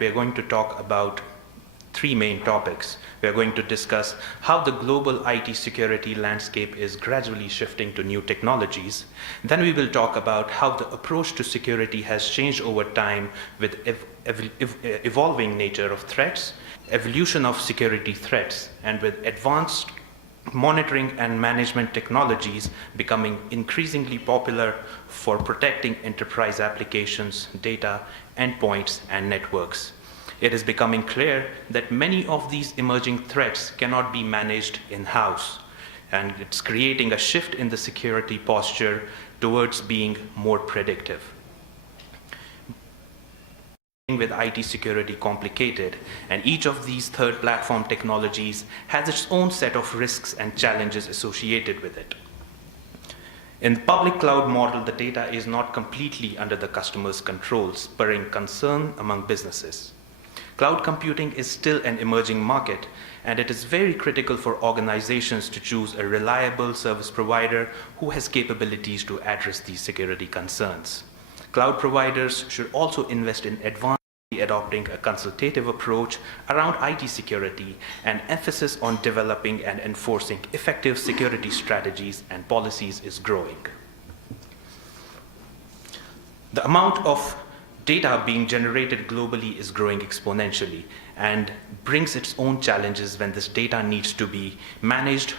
we're going to talk about three main topics. We're going to discuss how the global IT security landscape is gradually shifting to new technologies. Then we will talk about how the approach to security has changed over time with evolving nature of threats, evolution of security threats, and with advanced monitoring and management technologies becoming increasingly popular for protecting enterprise applications, data, endpoints, and networks. It is becoming clear that many of these emerging threats cannot be managed in-house, and it's creating a shift in the security posture towards being more predictive. With IT security complicated, and each of these third platform technologies has its own set of risks and challenges associated with it. In the public cloud model, the data is not completely under the customer's control, spurring concern among businesses. Cloud computing is still an emerging market, and it is very critical for organizations to choose a reliable service provider who has capabilities to address these security concerns. Cloud providers should also invest in advancedly adopting a consultative approach around IT security and emphasis on developing and enforcing effective security strategies and policies is growing. The amount of data being generated globally is growing exponentially and brings its own challenges when this data needs to be managed,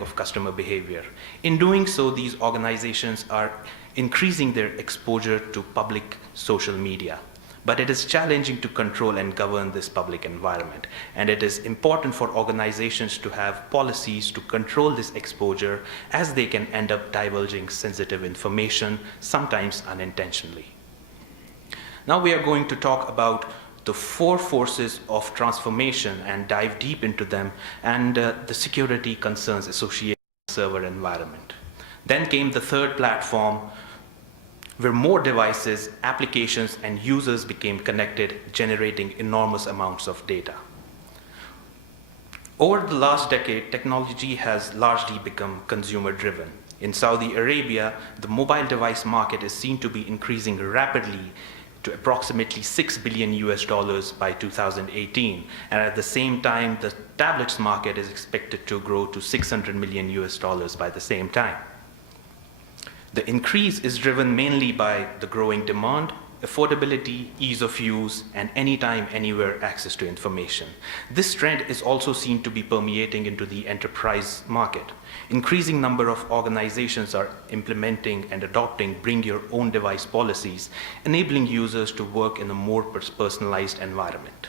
of customer behavior. In doing so, these organizations are increasing their exposure to public social media. But it is challenging to control and govern this public environment. And it is important for organizations to have policies to control this exposure, as they can end up divulging sensitive information, sometimes unintentionally. Now we are going to talk about the four forces of transformation and dive deep into them and the security concerns associated with the server environment. Then came the third platform, where more devices, applications, and users became connected, generating enormous amounts of data. Over the last decade, technology has largely become consumer-driven. In Saudi Arabia, the mobile device market is seen to be increasing rapidly to approximately $6 billion by 2018. And at the same time, the tablets market is expected to grow to $600 million by the same time. The increase is driven mainly by the growing demand, affordability, ease of use, and anytime, anywhere access to information. This trend is also seen to be permeating into the enterprise market. Increasing number of organizations are implementing and adopting bring your own device policies, enabling users to work in a more personalized environment.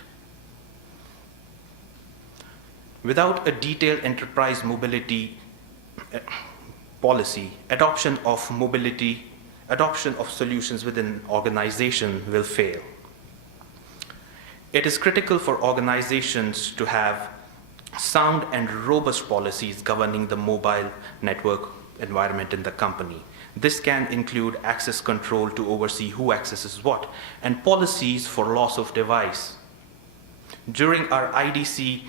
Without a detailed enterprise mobility policy, adoption of solutions within an organization will fail. It is critical for organizations to have sound and robust policies governing the mobile network environment in the company. This can include access control to oversee who accesses what, and policies for loss of device. During our IDC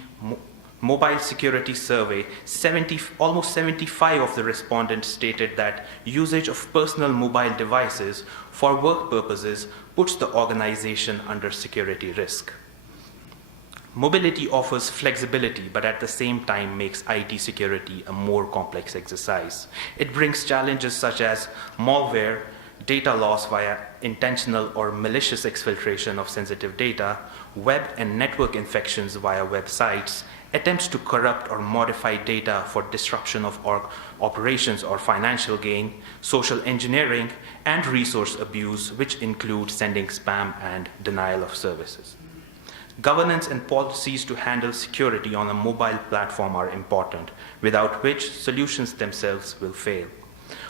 mobile security survey, almost 75 of the respondents stated that usage of personal mobile devices for work purposes puts the organization under security risk. Mobility offers flexibility, but at the same time makes IT security a more complex exercise. It brings challenges such as malware, data loss via intentional or malicious exfiltration of sensitive data, web and network infections via websites, attempts to corrupt or modify data for disruption of operations or financial gain, social engineering, and resource abuse, which include sending spam and denial of services. Governance and policies to handle security on a mobile platform are important, without which solutions themselves will fail.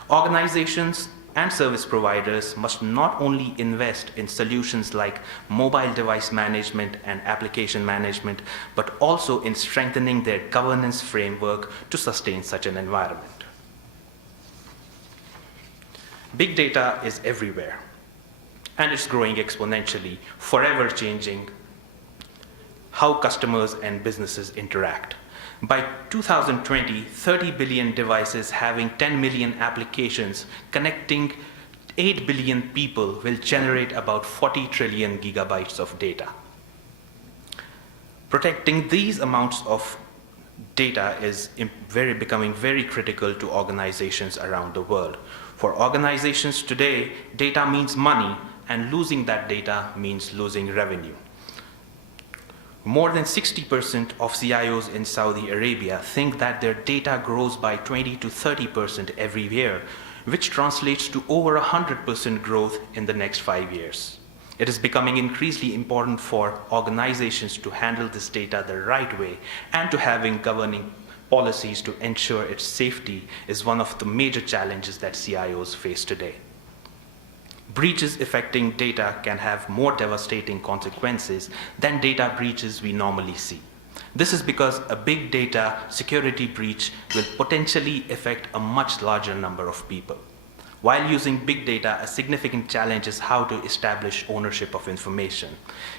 Organizations and service providers must not only invest in solutions like mobile device management and application management, but also in strengthening their governance framework to sustain such an environment. Big data is everywhere, and it's growing exponentially, forever changing how customers and businesses interact. By 2020, 30 billion devices having 10 million applications connecting 8 billion people will generate about 40 trillion gigabytes of data. Protecting these amounts of data is becoming very critical to organizations around the world. For organizations today, data means money, and losing that data means losing revenue. More than 60% of CIOs in Saudi Arabia think that their data grows by 20 to 30% every year, which translates to over 100% growth in the next 5 years. It is becoming increasingly important for organizations to handle this data the right way, and to having governing policies to ensure its safety is one of the major challenges that CIOs face today. Breaches affecting data can have more devastating consequences than data breaches we normally see. This is because a big data security breach will potentially affect a much larger number of people. While using big data, a significant challenge is how to establish ownership of information.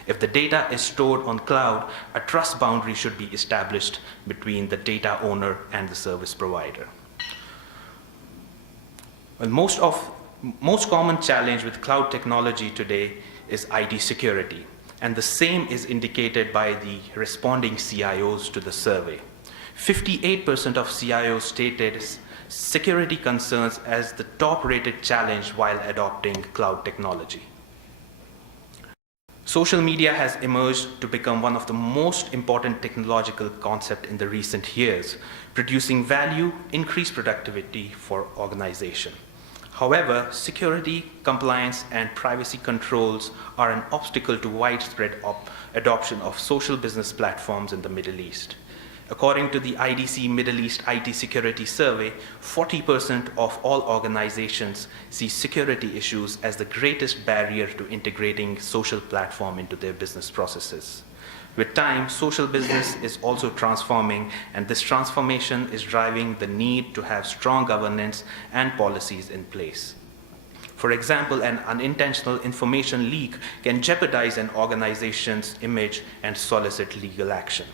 If the data is stored on cloud, a trust boundary should be established between the data owner and the service provider. Well, most common challenge with cloud technology today is IT security, and the same is indicated by the responding CIOs to the survey. 58% of CIOs stated security concerns as the top-rated challenge while adopting cloud technology. Social media has emerged to become one of the most important technological concepts in the recent years, producing value, increased productivity for organizations. However, security, compliance, and privacy controls are an obstacle to widespread adoption of social business platforms in the Middle East. According to the IDC Middle East IT Security Survey, 40% of all organizations see security issues as the greatest barrier to integrating social platform into their business processes. With time, social business is also transforming, and this transformation is driving the need to have strong governance and policies in place. For example, an unintentional information leak can jeopardize an organization's image and solicit legal action.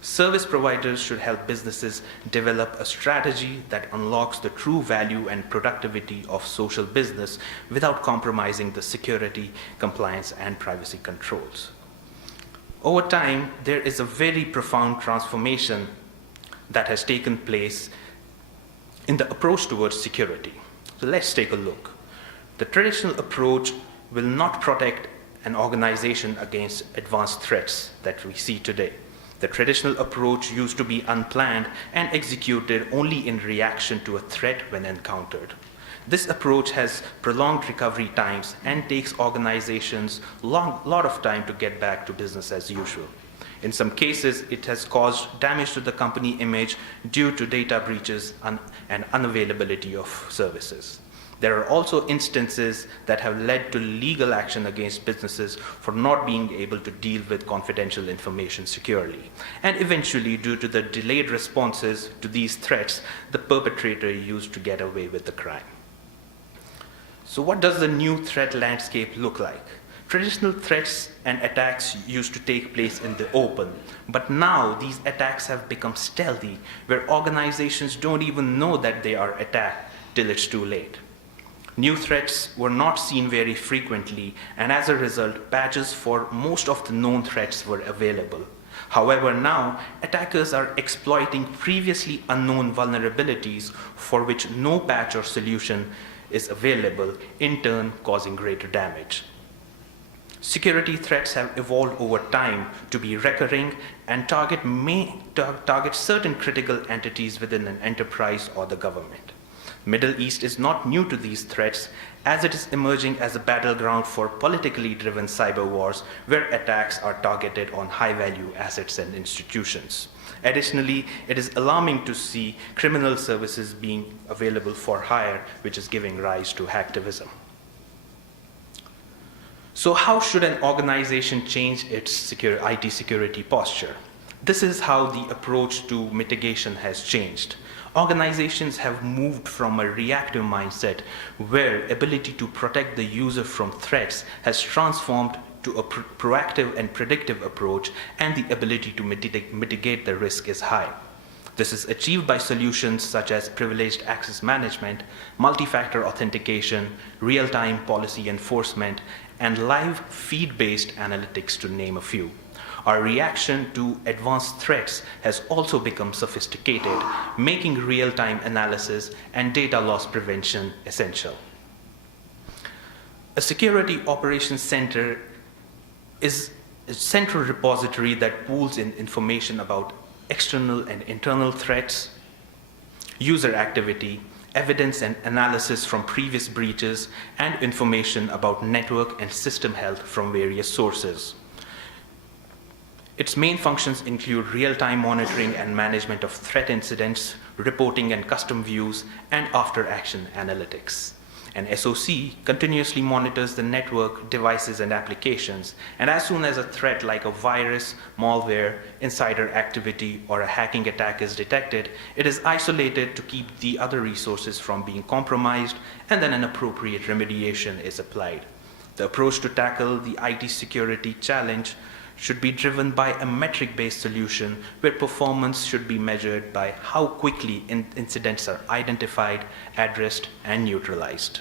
Service providers should help businesses develop a strategy that unlocks the true value and productivity of social business without compromising the security, compliance, and privacy controls. Over time, there is a very profound transformation that has taken place in the approach towards security. So let's take a look. The traditional approach will not protect an organization against advanced threats that we see today. The traditional approach used to be unplanned and executed only in reaction to a threat when encountered. This approach has prolonged recovery times and takes organizations a lot of time to get back to business as usual. In some cases, it has caused damage to the company image due to data breaches and unavailability of services. There are also instances that have led to legal action against businesses for not being able to deal with confidential information securely. And eventually, due to the delayed responses to these threats, the perpetrator used to get away with the crime. So what does the new threat landscape look like? Traditional threats and attacks used to take place in the open, but now these attacks have become stealthy, where organizations don't even know that they are attacked till it's too late. New threats were not seen very frequently, and as a result, patches for most of the known threats were available. However, now, attackers are exploiting previously unknown vulnerabilities for which no patch or solution is available, in turn causing greater damage. Security threats have evolved over time to be recurring and target certain critical entities within an enterprise or the government. Middle East is not new to these threats, as it is emerging as a battleground for politically driven cyber wars where attacks are targeted on high-value assets and institutions. Additionally, it is alarming to see criminal services being available for hire, which is giving rise to hacktivism. So how should an organization change its IT security posture? This is how the approach to mitigation has changed. Organizations have moved from a reactive mindset where ability to protect the user from threats has transformed to a proactive and predictive approach, and the ability to mitigate the risk is high. This is achieved by solutions such as privileged access management, multi-factor authentication, real-time policy enforcement, and live feed-based analytics, to name a few. Our reaction to advanced threats has also become sophisticated, making real-time analysis and data loss prevention essential. A security operations center is a central repository that pools in information about external and internal threats, user activity, evidence and analysis from previous breaches, and information about network and system health from various sources. Its main functions include real-time monitoring and management of threat incidents, reporting and custom views, and after-action analytics. An SOC continuously monitors the network, devices, and applications, and as soon as a threat like a virus, malware, insider activity, or a hacking attack is detected, it is isolated to keep the other resources from being compromised, and then an appropriate remediation is applied. The approach to tackle the IT security challenge should be driven by a metric-based solution where performance should be measured by how quickly incidents are identified, addressed, and neutralized.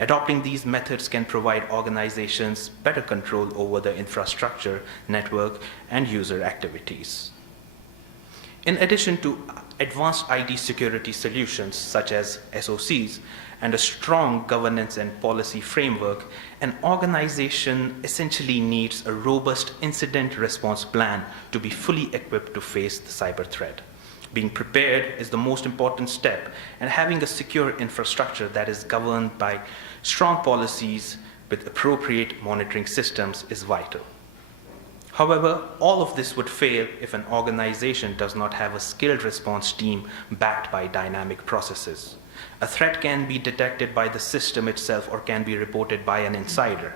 Adopting these methods can provide organizations better control over the infrastructure, network, and user activities. In addition to advanced IT security solutions such as SOCs and a strong governance and policy framework, an organization essentially needs a robust incident response plan to be fully equipped to face the cyber threat. Being prepared is the most important step, and having a secure infrastructure that is governed by strong policies with appropriate monitoring systems is vital. However, all of this would fail if an organization does not have a skilled response team backed by dynamic processes. A threat can be detected by the system itself or can be reported by an insider.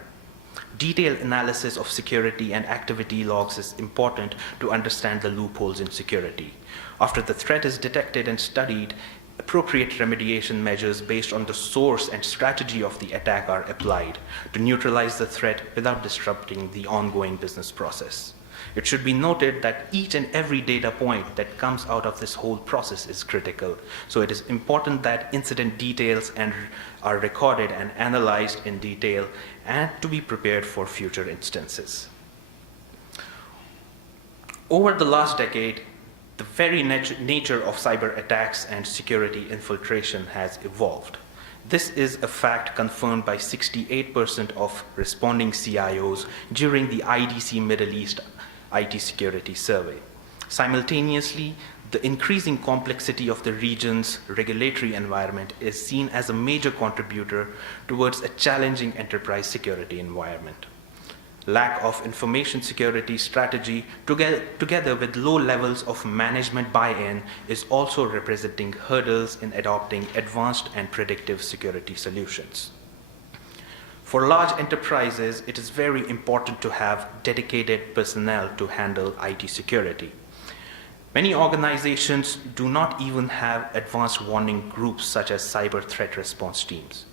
Detailed analysis of security and activity logs is important to understand the loopholes in security. After the threat is detected and studied, appropriate remediation measures based on the source and strategy of the attack are applied to neutralize the threat without disrupting the ongoing business process. It should be noted that each and every data point that comes out of this whole process is critical. So it is important that incident details are recorded and analyzed in detail and to be prepared for future instances. Over the last decade, the very nature of cyber attacks and security infiltration has evolved. This is a fact confirmed by 68% of responding CIOs during the IDC Middle East IT security survey. Simultaneously, the increasing complexity of the region's regulatory environment is seen as a major contributor towards a challenging enterprise security environment. Lack of information security strategy, together with low levels of management buy-in, is also representing hurdles in adopting advanced and predictive security solutions. For large enterprises, it is very important to have dedicated personnel to handle IT security. Many organizations do not even have advanced warning groups such as cyber threat response teams.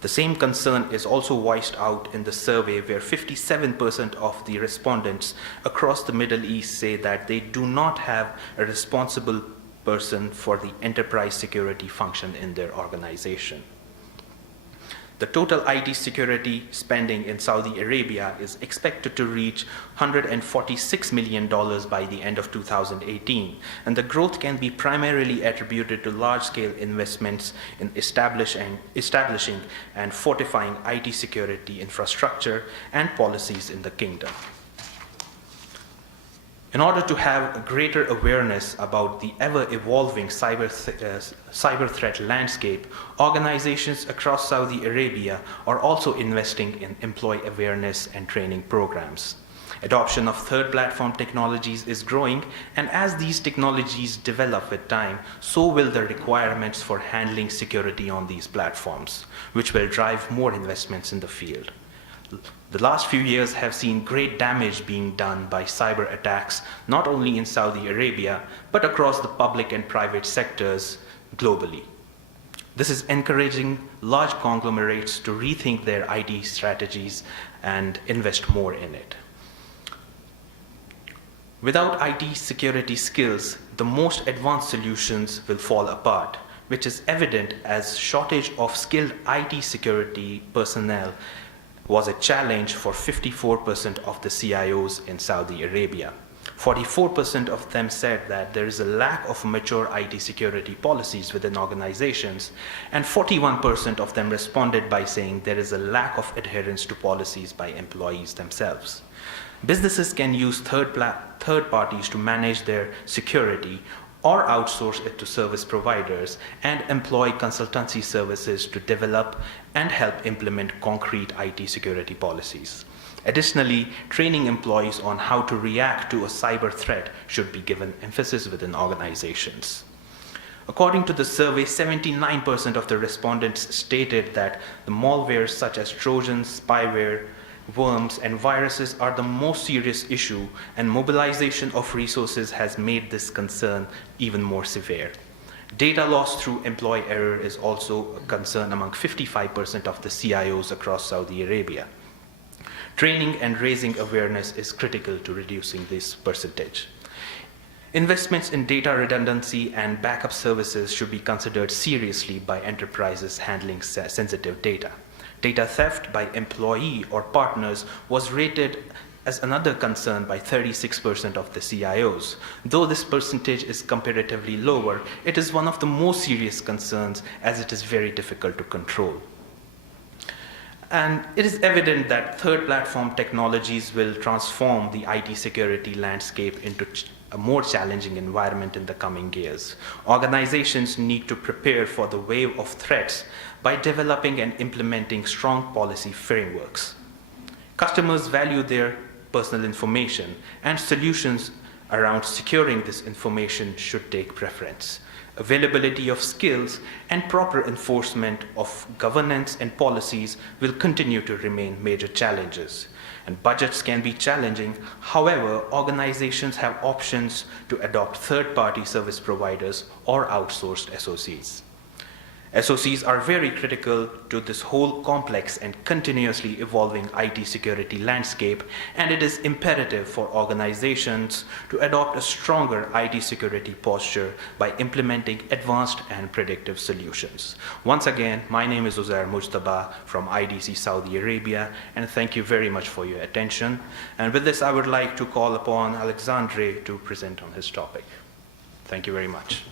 The same concern is also voiced out in the survey, where 57% of the respondents across the Middle East say that they do not have a responsible person for the enterprise security function in their organization. The total IT security spending in Saudi Arabia is expected to reach $146 million by the end of 2018, and the growth can be primarily attributed to large-scale investments in establishing and fortifying IT security infrastructure and policies in the kingdom. In order to have a greater awareness about the ever-evolving cyber threat landscape, organizations across Saudi Arabia are also investing in employee awareness and training programs. Adoption of third platform technologies is growing, and as these technologies develop with time, so will the requirements for handling security on these platforms, which will drive more investments in the field. The last few years have seen great damage being done by cyber attacks, not only in Saudi Arabia, but across the public and private sectors globally. This is encouraging large conglomerates to rethink their IT strategies and invest more in it. Without IT security skills, the most advanced solutions will fall apart, which is evident as shortage of skilled IT security personnel was a challenge for 54% of the CIOs in Saudi Arabia. 44% of them said that there is a lack of mature IT security policies within organizations, and 41% of them responded by saying there is a lack of adherence to policies by employees themselves. Businesses can use third parties to manage their security or outsource it to service providers and employ consultancy services to develop and help implement concrete IT security policies. Additionally, training employees on how to react to a cyber threat should be given emphasis within organizations. According to the survey, 79% of the respondents stated that the malwares such as Trojans, spyware, worms, and viruses are the most serious issue, and mobilization of resources has made this concern even more severe. Data loss through employee error is also a concern among 55% of the CIOs across Saudi Arabia. Training and raising awareness is critical to reducing this percentage. Investments in data redundancy and backup services should be considered seriously by enterprises handling sensitive data. Data theft by employee or partners was rated as another concern by 36% of the CIOs. Though this percentage is comparatively lower, it is one of the most serious concerns as it is very difficult to control. And it is evident that third platform technologies will transform the IT security landscape into a more challenging environment in the coming years. Organizations need to prepare for the wave of threats by developing and implementing strong policy frameworks. Customers value their personal information, and solutions around securing this information should take preference. Availability of skills and proper enforcement of governance and policies will continue to remain major challenges. And budgets can be challenging. However, organizations have options to adopt third-party service providers or outsourced SOCs. SOCs are very critical to this whole complex and continuously evolving IT security landscape, and it is imperative for organizations to adopt a stronger IT security posture by implementing advanced and predictive solutions. Once again, my name is Uzair Mujtaba from IDC Saudi Arabia, and thank you very much for your attention. And with this, I would like to call upon Alexandre to present on his topic. Thank you very much.